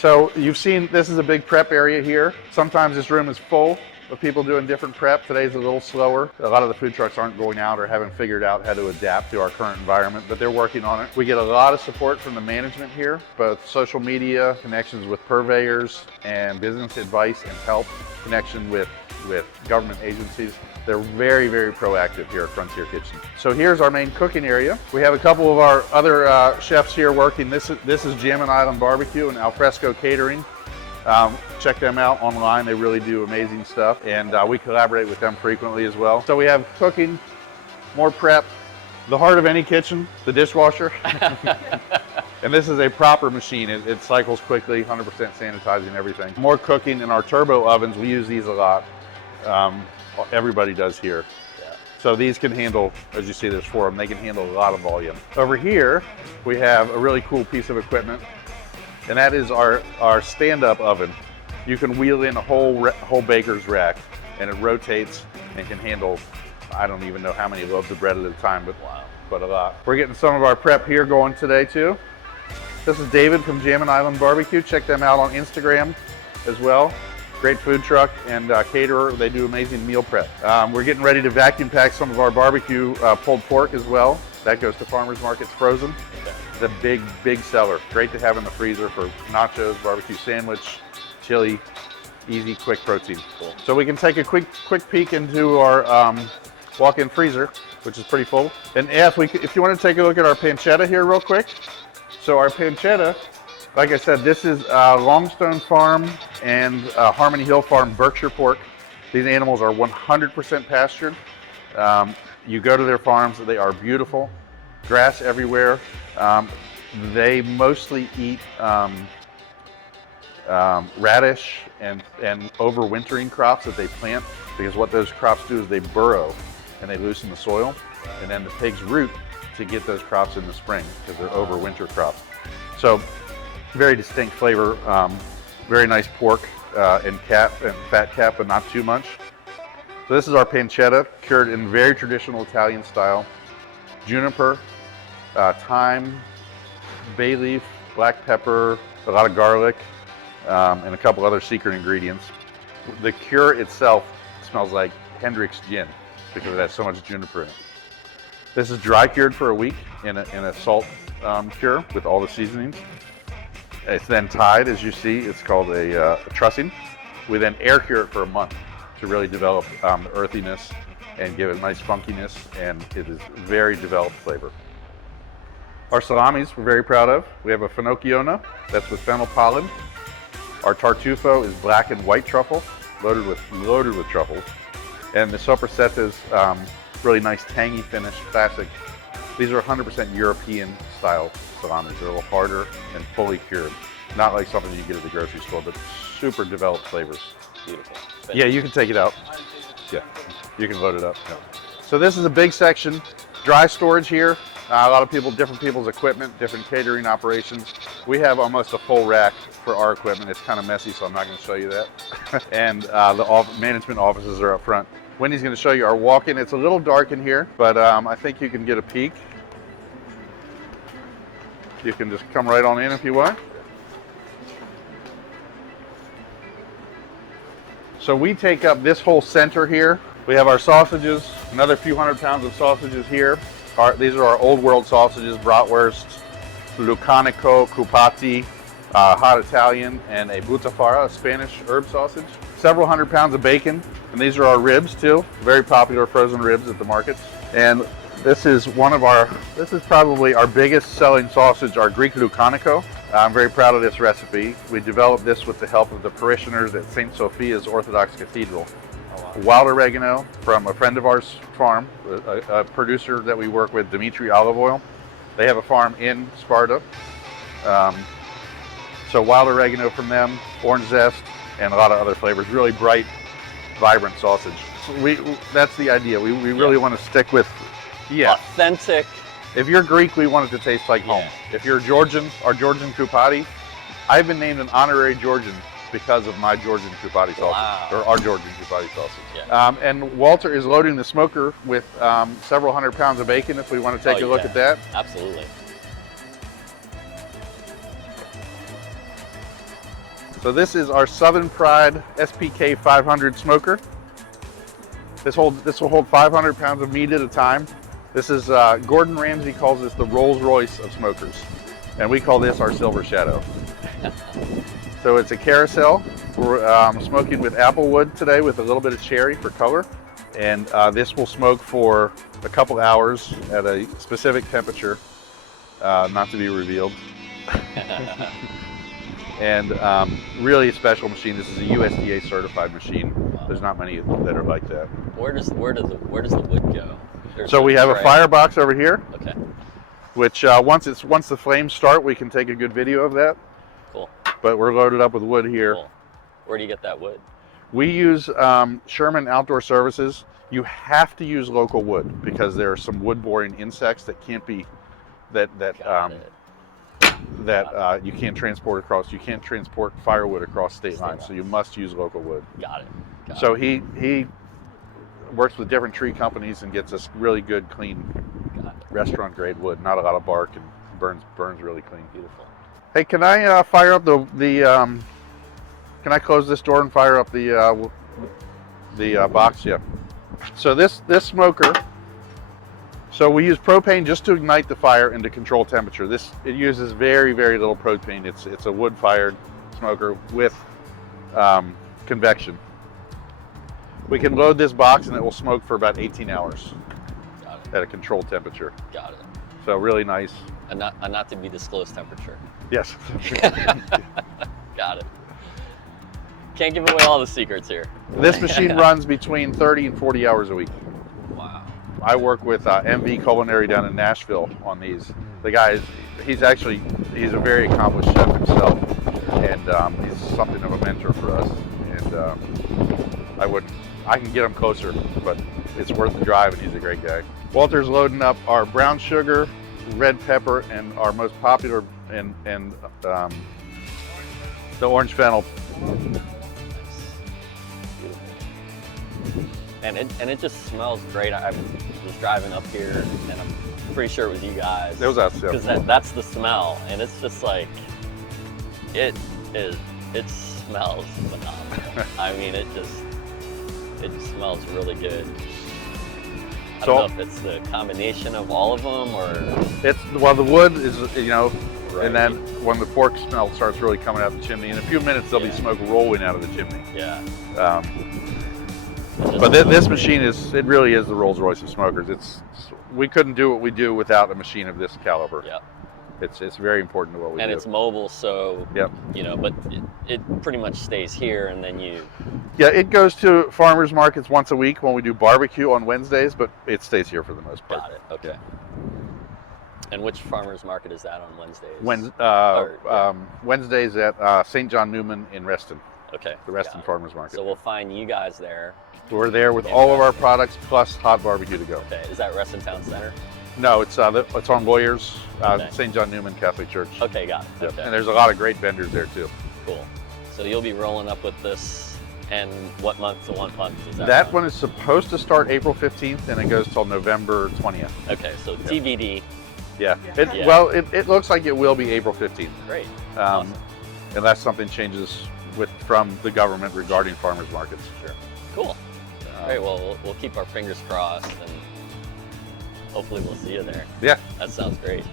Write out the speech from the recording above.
So you've seen, this is a big prep area here. Sometimes this room is full of people doing different prep. Today's a little slower. A lot of the food trucks aren't going out or haven't figured out how to adapt to our current environment, but they're working on it. We get a lot of support from the management here, both social media, connections with purveyors, and business advice and help, connection with government agencies. They're very, very proactive here at Frontier Kitchen. So here's our main cooking area. We have a couple of our other chefs here working. This is Jammin' Island Barbecue and Alfresco Catering. Check them out online. They really do amazing stuff, and we collaborate with them frequently as well. So we have cooking, more prep, the heart of any kitchen, the dishwasher. And this is a proper machine. It cycles quickly, 100% sanitizing everything. More cooking in our turbo ovens. We use these a lot. Everybody does here. Yeah. So these can handle, as you see, there's 4 of them. They can handle a lot of volume. Over here, we have a really cool piece of equipment, and that is our stand-up oven. You can wheel in a whole baker's rack, and it rotates and can handle, I don't even know how many loaves of bread at a time, but wow, but a lot. We're getting some of our prep here going today too. This is David from Jammin' Island Barbecue. Check them out on Instagram as well. Great food truck and caterer. They do amazing meal prep. We're getting ready to vacuum pack some of our barbecue pulled pork as well. That goes to farmers markets frozen. It's a big, big seller. Great to have in the freezer for nachos, barbecue sandwich, chili, easy, quick protein. Cool. So we can take a quick peek into our walk-in freezer, which is pretty full. And if you want to take a look at our pancetta here real quick. So our pancetta, like I said, this is Longstone Farm and Harmony Hill Farm Berkshire pork. These animals are 100% pastured. You go to their farms, they are beautiful. Grass everywhere. They mostly eat radish and overwintering crops that they plant, because what those crops do is they burrow and they loosen the soil, and then the pigs root to get those crops in the spring because they're overwinter crops. So very distinct flavor, very nice pork and fat cap, but not too much. So this is our pancetta, cured in very traditional Italian style. Juniper, thyme, bay leaf, black pepper, a lot of garlic, and a couple other secret ingredients. The cure itself smells like Hendrick's gin because it has so much juniper in it. This is dry cured for a week in a salt cure with all the seasonings. It's then tied, as you see. It's called a trussing. We then air cure it for a month to really develop the earthiness and give it a nice funkiness, and it is very developed flavor. Our salamis we're very proud of. We have a Finocchiona that's with fennel pollen. Our tartufo is black and white truffle, loaded with truffles. And the soprasetta's really nice tangy finish, classic. These are 100% European style salamis. They're a little harder and fully cured. Not like something you get at the grocery store, but super developed flavors. Beautiful. Yeah, you can take it out. Yeah, you can load it up. Yeah. So this is a big section, dry storage here. A lot of different people's equipment, different catering operations. We have almost a full rack for our equipment. It's kind of messy, so I'm not going to show you that. And the management offices are up front. Wendy's going to show you our walk-in. It's a little dark in here, but I think you can get a peek. You can just come right on in if you want. So we take up this whole center here. We have our sausages, another few hundred pounds of sausages here. These are our old world sausages, bratwurst, lucanico, cupati, hot Italian, and a butafara, a Spanish herb sausage. Several hundred pounds of bacon, and these are our ribs too. Very popular frozen ribs at the markets. And this is probably our biggest selling sausage, our Greek lucanico. I'm very proud of this recipe. We developed this with the help of the parishioners at St. Sophia's Orthodox Cathedral. Wild oregano from a friend of ours farm, a producer that we work with, Dimitri Olive Oil. They have a farm in Sparta. So wild oregano from them, orange zest, and a lot of other flavors. Really bright, vibrant sausage. That's the idea. We really want to stick with authentic. If you're Greek, we want it to taste like home. If you're Georgian, our Georgian cupati, I've been named an honorary Georgian because of my Georgian cupati sausage, or our Georgian cupati sausage. Yeah. And Walter is loading the smoker with several hundred pounds of bacon if we want to take a look at that. Absolutely. So this is our Southern Pride SPK 500 smoker. This will hold 500 pounds of meat at a time. This is, Gordon Ramsay calls this the Rolls Royce of smokers. And we call this our Silver Shadow. So it's a carousel. We're smoking with apple wood today with a little bit of cherry for color. And this will smoke for a couple hours at a specific temperature, not to be revealed. And really special machine. This is a USDA certified machine. Wow. There's not many that are like that. Where does the wood go? So we have a firebox over here. Okay. Which once the flames start, we can take a good video of that. Cool. But we're loaded up with wood here. Cool. Where do you get that wood? We use Sherman Outdoor Services. You have to use local wood because there are some wood-boring insects that can't be you can't transport across. You can't transport firewood across state lines, so you must use local wood. Got it. So he works with different tree companies and gets us really good, clean, restaurant grade wood. Not a lot of bark and burns really clean. Beautiful. Hey, can I fire up the can I close this door and fire up the box? Yeah. So this smoker. So we use propane just to ignite the fire and to control temperature. It uses very, very little propane. It's a wood-fired smoker with convection. We can load this box and it will smoke for about 18 hours at a controlled temperature. Got it. So really nice. A not to be disclosed temperature. Yes. Got it. Can't give away all the secrets here. This machine runs between 30 and 40 hours a week. Wow. I work with MV Culinary down in Nashville on these. The guy, he's a very accomplished chef himself, and he's something of a mentor for us. And I can get him closer, but it's worth the drive, and he's a great guy. Walter's loading up our brown sugar, red pepper, and our most popular, and the orange fennel. And it just smells great. I was driving up here, and I'm pretty sure it was you guys. It was us, yeah. Because that's the smell, and it's just like, it smells phenomenal. I mean, it just smells really good. I don't know if it's the combination of all of them, or the wood is, right. And then when the pork smell starts really coming out the chimney, in a few minutes there'll be smoke rolling out of the chimney. Yeah. But this machine it really is the Rolls Royce of smokers. We couldn't do what we do without a machine of this caliber. Yeah. It's very important to what we do. And it's mobile, so yep. But it pretty much stays here, and then you. Yeah, it goes to farmers markets once a week when we do barbecue on Wednesdays, but it stays here for the most part. Got it. Okay. And which farmers market is that on Wednesdays? Wednesdays at St. John Newman in Reston. Okay. The Reston Farmers Market. So we'll find you guys there. We're there with all of our products plus hot barbecue to go. Okay. Is that Reston Town Center? No, it's on Lawyers, St. John Newman Catholic Church. Okay, got it. Yep. Okay. And there's a lot of great vendors there too. Cool. So you'll be rolling up with this, and what month to what month is that? That one is supposed to start April 15th and it goes till November 20th. Okay, so TBD. Yeah. Well, it looks like it will be April 15th. Great. Awesome. Unless something changes from the government regarding farmers markets. Sure. Cool. Great. Well, we'll keep our fingers crossed, and hopefully we'll see you there. Yeah. That sounds great.